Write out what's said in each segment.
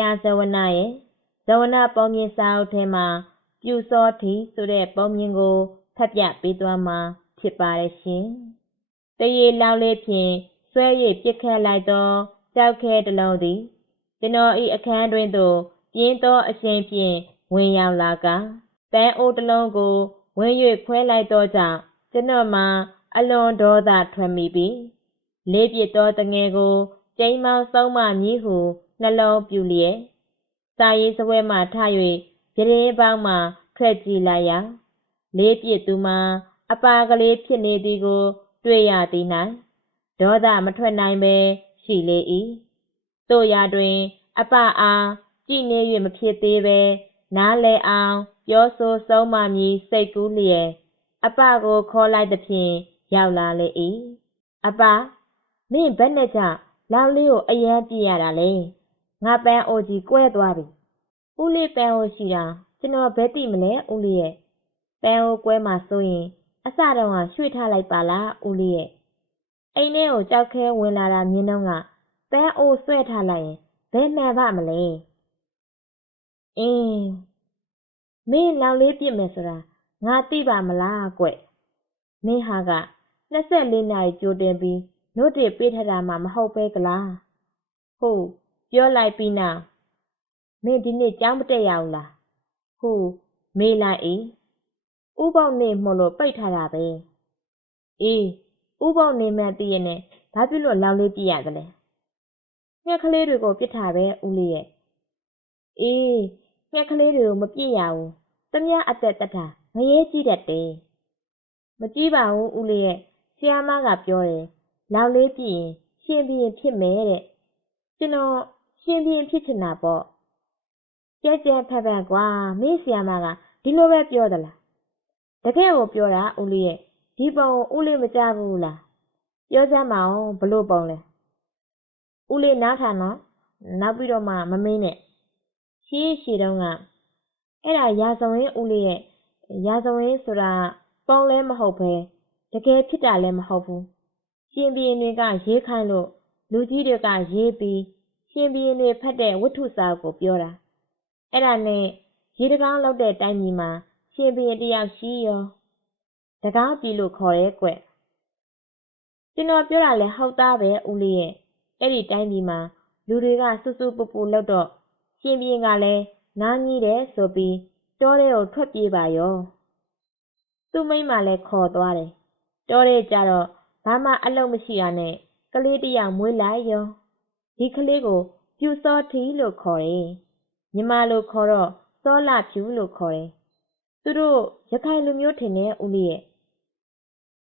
ရာဇဝနာရဲ့ဇဝနာပုံမြင်စာအုပ်ထဲမှာပြူစောထီဆိုတဲ့ပုံမြင်ကိုဖတ်ပြပေးသွားမှာဖြစ်ပါတယ်ရှင်။တရေလောင်လေးဖြင့်ဆွဲ၍ပြစ်ခတ်လိုက်သောကြောက်ခဲတစ်လုံးသည်ကျွန်တော်ဤအခန်းတွင်သို့ပြင်းသောအရှိန်ဖြင့်ဝင်ရောက်လာကတန်းအိုးတစ်လုံးကိုဝင်၍ခွဲလိုက်သောကြောင့်ကျွန်တော်မှာအလွန်ဒေါသထွက်မိပြီးလေးပြစ်သောတငယ်ကိုကျိမ်းမောင်းဆုံးမမည်ဟု နှလုံးပြူလျက်စာရေးစပွဲမှထ၍ပြတင်းပေါင်းမှထွက်ကြည့်လိုက်ရာလေးပြစ်သူမှာအပါကလေးဖြစ်နေသည်ကို တွေ့ရသည်၌ဒေါသမထွက်နိုင်ပဲရှိလေ၏တို့ရာတွင် အပအားကြည်နေ၍မဖြစ်သေးပဲနားလဲအောင်ပြောဆိုဆုံးမမည်စိတ်ကူးလျက်အပကိုခေါ်လိုက်သဖြင့်ရောက်လာလေ၏အပမင်းဘက်နဲ့ကြောင့်လောင်လေးကိုအယမ်းပြည့်ရတာလေ ငါပန်းအိုကြီးကွဲသွားပြီဦးလေးပန်းအိုရှိတာကျွန်တော်ဘယ်သိမလဲဦးလေးရဲ့ပန်းအိုကွဲမှဆိုရင်အစတုန်းကရွှေ့ထားလိုက်ပါလားဦးလေးရဲ့အိမ်ထဲကိုကြောက်ခဲဝင်လာတာမြင်တော့ကပန်းအိုဆွဲထားလိုက်ရင်ဘယ်မှန်ပါမလဲအင်းမင်းလောင်လေးပြစ်မယ်ဆိုတာငါသိပါမလားကွမင်းဟာက24နာရီကြိုတင်ပြီးနှုတ်တွေပေးထားတာမှမဟုတ်ပဲကလားဟုတ် ပြောလိုက်ပြီးနောက်မင်းဒီနေ့ကြောင်းမတက်ရဘူးလားဟုတ်မေးလိုက်အေးဥပေါက်နေမို့လို့ပိတ်ထားတာပဲအေးဥပေါက်နေမှသိရနဲ့ဘာဖြစ်လို့လောင်လေးပြရသလဲငှက်ကလေးတွေကိုပြစ်ထားပဲဦးလေးရဲ့အေးငှက်ကလေးတွေကိုမပြစ်ရဘူးတမအသက်တတ်တာငရဲကြီးတတ်တယ်မကြီးပါဘူးဦးလေးရဲ့ဆရာမကပြောတယ်လောင်လေးပြစ်ရင်ရှင်ဘီရင်ဖြစ်မယ်တဲ့ကျွန်တော် ရှင်ဘီရင်ဖြစ်ချင်တာပေါ့ကြဲကြဲဖက်ဖက်ကွာမင်းဆရာမကဒီလိုပဲပြောသလားတကယ်ကိုပြောတာဦးလေးရဲ့ဒီပုံဦးလေးမကြဘူးလားပြောစမ်းမအောင်ဘလို့ပုံလဲဦးလေးနားထာနော်နောက်ပြီးတော့မှမမင်းနဲ့ရှေးရှေးတုန်းကအဲ့ဒါရာဇဝင်ဦးလေးရဲ့ရာဇဝင်ဆိုတာပုံလဲမဟုတ်ပဲတကယ်ဖြစ်တာလည်းမဟုတ်ဘူးရှင်ဘီရင်တွေကရေးခိုင်းလို့လူကြီးတွေကရေးပြီး ရှင်ဘီရင်တွေဖတ်တဲ့ဝတ္ထုစာကိုပြောတာအဲ့ဒါနဲ့ရေတကောင်းလောက်တဲ့တိုင်းပြည်မှာရှင်ဘီရင်တယောက်ရှိရောတကားပြီလို့ခေါ်ရဲကွကျွန်တော်ပြောတာလဲဟုတ်သားပဲဦးလေးရဲ့အဲ့ဒီတိုင်းပြည်မှာလူတွေကစူးစူးပူပူလောက်တော့ရှင်ဘီရင်ကလည်းနားကြီးတယ်ဆိုပြီးတောထဲကိုထွက်ပြေးပါရောသူ့မိမလည်းခေါ်သွားတယ်တောထဲကြတော့ဘာမှအလုပ်မရှိတာနဲ့ကလေးတယောက်မွေးလိုက်ရော ဒီကလေးကို ပြူစောထီလို့ခေါ်တယ်ညီမလို့ခေါ်တော့စောလာဖြူလို့ခေါ်တယ်သူတို့ရခိုင်လူမျိုးထင်တယ်ဦးလေးရဲ့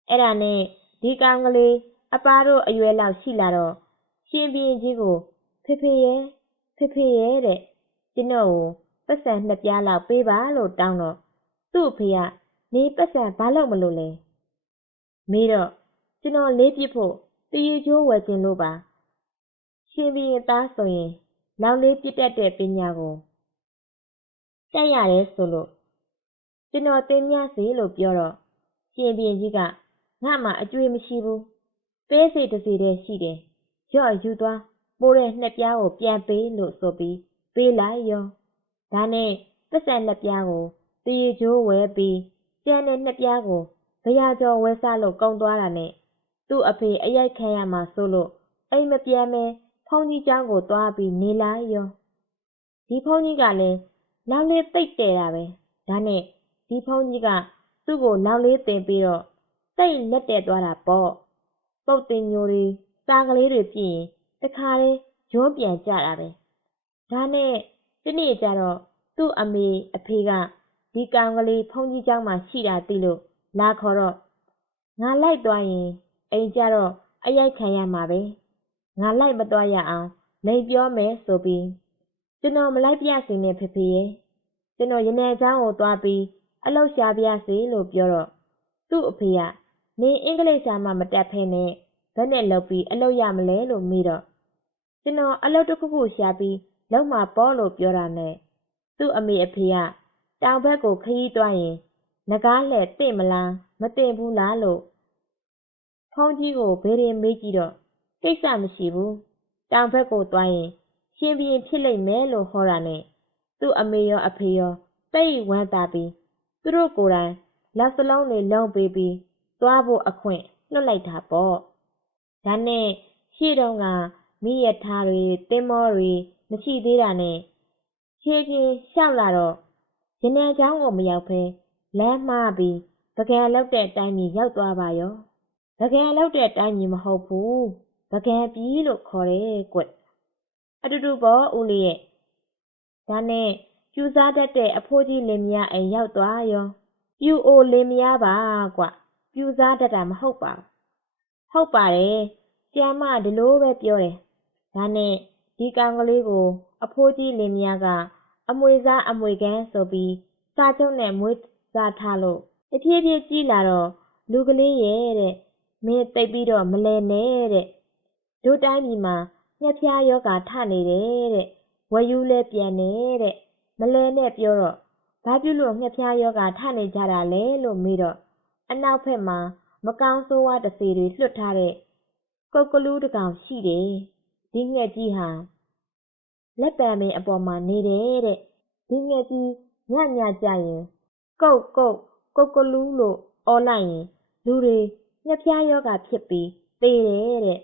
အဲ့ဒါနဲ့ဒီကောင်ကလေးအပားတို့အရွယ်လောက်ရှိလာတော့ရှင်ဘရင်ကြီးကိုဖေဖေရဲ့ဖေဖေရဲ့တဲ့ကျွန်တော်ကိုပတ်စံနှစ်ပြားလောက်ပေးပါလို့တောင်းတော့သူ့အဖေကနေပတ်စံဘာလို့မလို့လဲမေးတော့ကျွန်တော်လေးပြစ်ဖို့တရေချိုးဝယ်ခြင်းလို့ပါ ရှင်ဘရင်သားဆိုရင်လောင်လေးပြစ်တတ်တဲ့ပညာကိုတက်ရတယ်ဆိုလို့ကျွန်တော်သင်မြစေလို့ပြောတော့ရှင်ဘရင်ကြီးကငါမှအကျွေးမရှိဘူးပဲစိတ်တစ်စီတည်းရှိတယ်ရော့ယူသွားပိုးတဲ့နှစ်ပြားကိုပြန်ပေးလို့ဆိုပြီးပေးလိုက်ရောဒါနဲ့ပတ်စံနှစ်ပြားကိုတရေချိုးဝဲပြီးကျန်တဲ့နှစ်ပြားကိုဘရာကျော်ဝဲစားလို့ကုံသွားတာနဲ့သူ့အဖေအရိုက်ခံရမှာဆိုလို့အိမ်မပြန်မဲ ဖုန်းကြီးကျောင်းကိုသွားပြီးနေလိုက်ရောဒီဖုန်းကြီးကလည်းလောက်လေးတိတ်တယ်တာပဲဒါနဲ့ဒီဖုန်းကြီးကသူ့ကိုလောက်လေးတင်ပြီးတော့စိတ်လက်တဲသွားတာပေါ့ပုတ်တင်ညိုတွေစားကလေးတွေပြင်တခါလေးရုံးပြန်ကြတာပဲဒါနဲ့ဒီနေ့ကျတော့သူ့အမေအဖေကဒီကောင်ကလေးဖုန်းကြီးကျောင်းမှာရှိတာသိလို့လာခေါ်တော့ငါလိုက်သွားရင်အိမ်ကျတော့အရိုက်ခံရမှာပဲ ငါလိုက်မသွားရအောင်လိန်ပြောမယ်ဆိုပြီးကျွန်တော်မလိုက်ပြစေနဲ့ဖေဖေရဲ့ကျွန်တော်ရနေချောင်းကိုသွားပြီးအလောက်ရှာပြစေလို့ပြောတော့သူ့အဖေကနေအင်္ဂလိပ်စာမှမတတ်ဖဲနဲ့ဘယ်နဲ့လောက်ပြီးအလောက်ရမလဲလို့မေးတော့ကျွန်တော်အလောက်တစ်ခုခုရှာပြီးလောက်မှာပေါ့လို့ပြောတာနဲ့သူ့အမေအဖေကတောင်ဘက်ကိုခရီးသွားရင်ငကားလှဲ့တင့်မလားမတင့်ဘူးလားလို့ဖုန်းကြီးကိုဘေးရင်မေးကြည့်တော့ ကိစ္စမရှိဘူးတောင်ဘက်ကိုသွားရင်ရှင်ဘရင်ဖြစ်လိမ့်မယ်လို့ဟောတာနဲ့သူ့အမေရောအဖေရောတိတ်ဝမ်းသာပြီးသူတို့ကိုယ်တိုင်လက်စလုံးတွေလုံပေးပြီးသွားဖို့အခွင့်လွှတ်လိုက်တာပေါ့ဒါနဲ့ရှေ့တုန်းကမိရထားတွေတင်းမောတွေမရှိသေးတာနဲ့ခြေချင်းလျှောက်လာတော့ရနံချောင်းကိုမရောက်ဖဲလမ်းမှားပြီးပကံလောက်တဲ့တိုင်းမြေရောက်သွားပါရောပကံလောက်တဲ့တိုင်းမြေမဟုတ်ဘူး ပကံပြည်လို့ခေါ်တယ်ကွအတူတူပေါ့ဦးလေးရဲ့ဒါနဲ့ကျူစားတတ်တဲ့အဖိုးကြီးလင်မယားအိမ်ရောက်သွားရောပြူအိုလင်မယားပါကွပြူစားတတ်တာမဟုတ်ပါဘူးဟုတ်ပါတယ်ကျမ်းမဒီလိုပဲပြောတယ်ဒါနဲ့ဒီကောင်ကလေးကို အဖိုးကြီးလင်မယားကအမွေစားအမွေကန်းဆိုပြီးစာချုပ်နဲ့မွေးစားထားလို့တဖြည်းဖြည်းကြီးလာတော့လူကလေးရဲ့တဲ့မင်းသိပ်ပြီးတော့မလဲနဲ့တဲ့ တို့တိုင်းပြည်မှာငှက်ဖျားယောဂါထနေတယ်တဲ့ဝယူလဲပြန်နေတဲ့မလဲနဲ့ပြောတော့ဘာဖြစ်လို့ငှက်ဖျားယောဂါထနေကြတာလဲလို့မေးတော့အနောက်ဘက်မှာမကောင်းဆိုးဝါးတစေတွေလွှတ်ထားတဲ့ကုတ်ကလူးတကောင်ရှိတယ်ဒီငှက်ကြီးဟာလက်ပံပင်အပေါ်မှာနေတယ်တဲ့ဒီငှက်ကြီးညညကြရင်ကုတ်ကုတ်ကုတ်ကလူးလို့အော်လိုက်ရင်လူတွေငှက်ဖျားယောဂါဖြစ်ပြီးသေတယ်တဲ့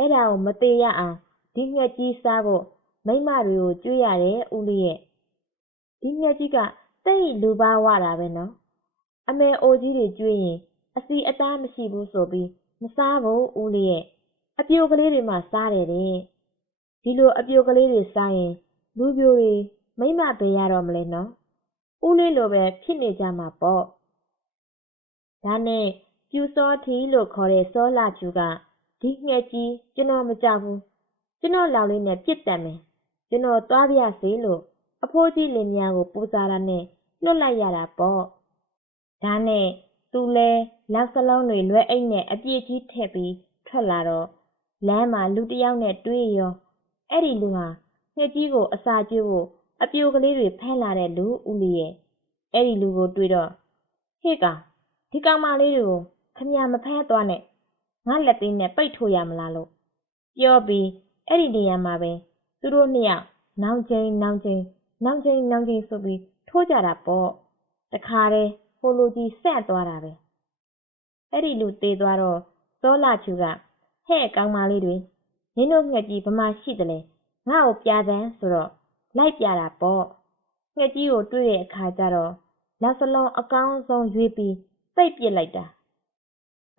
အဲ့ဒါကိုမသေးရအောင်ဒီငှက်ကြီးစားဖို့မိမတွေကိုကြွေးရတယ်ဦးလေးရဲ့ဒီငှက်ကြီးကတိတ်လူပါဝတာပဲနော်အမေအိုကြီးတွေကြွေးရင်အစီအသားမရှိဘူးဆိုပြီးမစားဘူးဦးလေးရဲ့အပြိုကလေးတွေမှစားတယ်တဲ့ဒီလိုအပြိုကလေးတွေစားရင်လူပြိုတွေမိမပဲရတော့မလဲနော်ဦးလေးလိုပဲဖြစ်နေကြမှာပေါ့ဒါနဲ့ပြူစောထီလို့ခေါ်တဲ့စောလာဖြူက ဒီငှက်ကြီးကျွန်တော်မကြောက်ဘူးကျွန်တော်လောင်လေးနဲ့ပြစ်တက်မယ်ကျွန်တော်သွားပြစေလို့အဖိုးကြီးလင်မယားကိုပူဇာတာနဲ့လွတ်လိုက်ရတာပေါ့ဒါနဲ့သူလဲလက်စလုံးတွေလွဲအိတ်နဲ့အပြည့်ကြီးထည့်ပြီးထွက်လာတော့လမ်းမှာလူတယောက်နဲ့တွေ့ရောအဲ့ဒီလူဟာငှက်ကြီးကိုအစာကျွေးဖို့အပြိုကလေးတွေဖမ်းလာတဲ့လူဦးလေးရဲ့အဲ့ဒီလူကိုတွေ့တော့ဟေ့ကောင်ဒီကောင်မလေးတွေကိုခမရမဖမ်းသွားနဲ့ ငါလက်သေးနဲ့ပိတ်ထိုးရမလားလို့ပြောပြီးအဲ့ဒီနေရာမှာပဲသူတို့နှစ်ယောက်နောင်ချင်းနောင်ချင်းနောင်ချင်းနောင်ချင်းဆိုပြီးထိုးကြတာပေါ့တခါတည်းဟိုလူကြီးဆန့်သွားတာပဲအဲ့ဒီလူသေးသွားတော့စောလာချူကဟဲ့ကောင်းမလေးတွေနင်းတို့ငှက်ကြီးဘမရှိတယ်လဲငါ့ကိုပြသန်းဆိုတော့လိုက်ပြတာပေါ့ငှက်ကြီးကိုတွေ့တဲ့အခါကျတော့လက်စလုံးအကောင်းဆုံးရွေးပြီးပိတ်ပစ်လိုက်တာ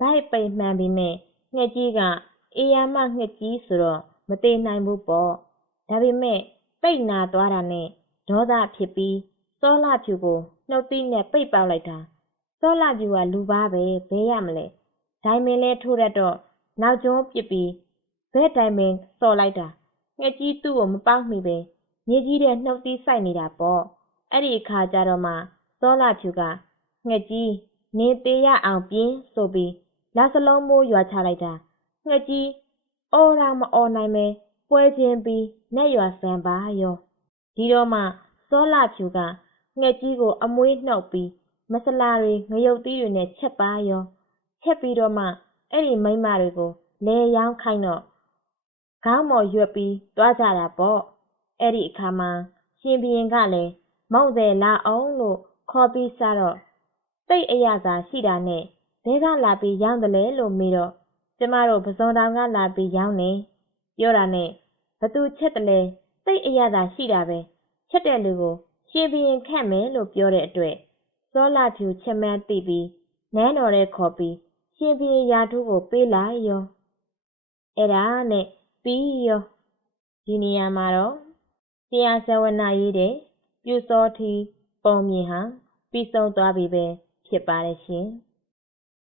ဗိုက်ပိန်မှန်ပြီးမဲ့ငှက်ကြီးကအေးရမငှက်ကြီးဆိုတော့မသေးနိုင်ဘူးပေါ့ဒါပေမဲ့ပိတ်နာသွားတာနဲ့ဒေါသဖြစ်ပြီးစောလာဖြူကိုနှုတ်သီးနဲ့ပိတ်ပေါက်လိုက်တာစောလာဖြူကလူပါပဲဘဲရမလဲဒိုင်မင်လဲထိုးတတ်တော့နောက်ကျောပစ်ပြီးဘဲဒိုင်မင်စော်လိုက်တာငှက်ကြီးသူ့ကိုမပေါက်မိပဲမြေကြီးတဲ့နှုတ်သီးဆိုင်နေတာပေါ့အဲ့ဒီအခါကျတော့မှစောလာဖြူကငှက်ကြီးနေသေးရအောင်ပြင်းဆိုပြီး လက်စလုံးမိုးရွာချလိုက်တာငှက်ကြီးအော်တာမအော်နိုင်ပဲပွဲချင်းပြီးနက်ရွာဆန်ပါရောဒီတော့မှစောလာဖြူကငှက်ကြီးကိုအမွေးနှုတ်ပြီးမဆလာတွေငရုတ်သီးတွေနဲ့ချက်ပါရောချက်ပြီးတော့မှအဲ့ဒီမိန်းမတွေကိုလဲရောင်းခိုင်းတော့ခေါင်းမော်ရွက်ပြီးတွားကြတာပေါ့အဲ့ဒီအခါမှာရှင်ဘရင်ကလည်းမုံတယ်လာအောင်လို့ခေါ်ပြီးစားတော့တိတ်အရသာရှိတာနဲ့ ဘဲကလာပြီးရောင်းတယ်လေလို့မေးတော့ကျမတို့ပဇွန်တောင်ကလာပြီးရောင်းနေပြောတာနဲ့ဘသူချက်တယ်လဲတိတ်အရသာရှိတာပဲချက်တဲ့လူကိုရှင်ဘရင်ခန့်မယ်လို့ပြောတဲ့အတွက်စောလာဖြူချက်မှန်းသိပြီးနန်းတော်ထဲခေါ်ပြီးရှင်ဘရင်ရာထူးကိုပေးလိုက်ရောအဲ့ဒါနဲ့ပြီးရောဒီနေရာမှာတော့တရားဇဝနာရေးတဲ့ပြူစောထီပုံမြင်ဟာပြီးဆုံးသွားပြီပဲဖြစ်ပါတယ်ရှင်။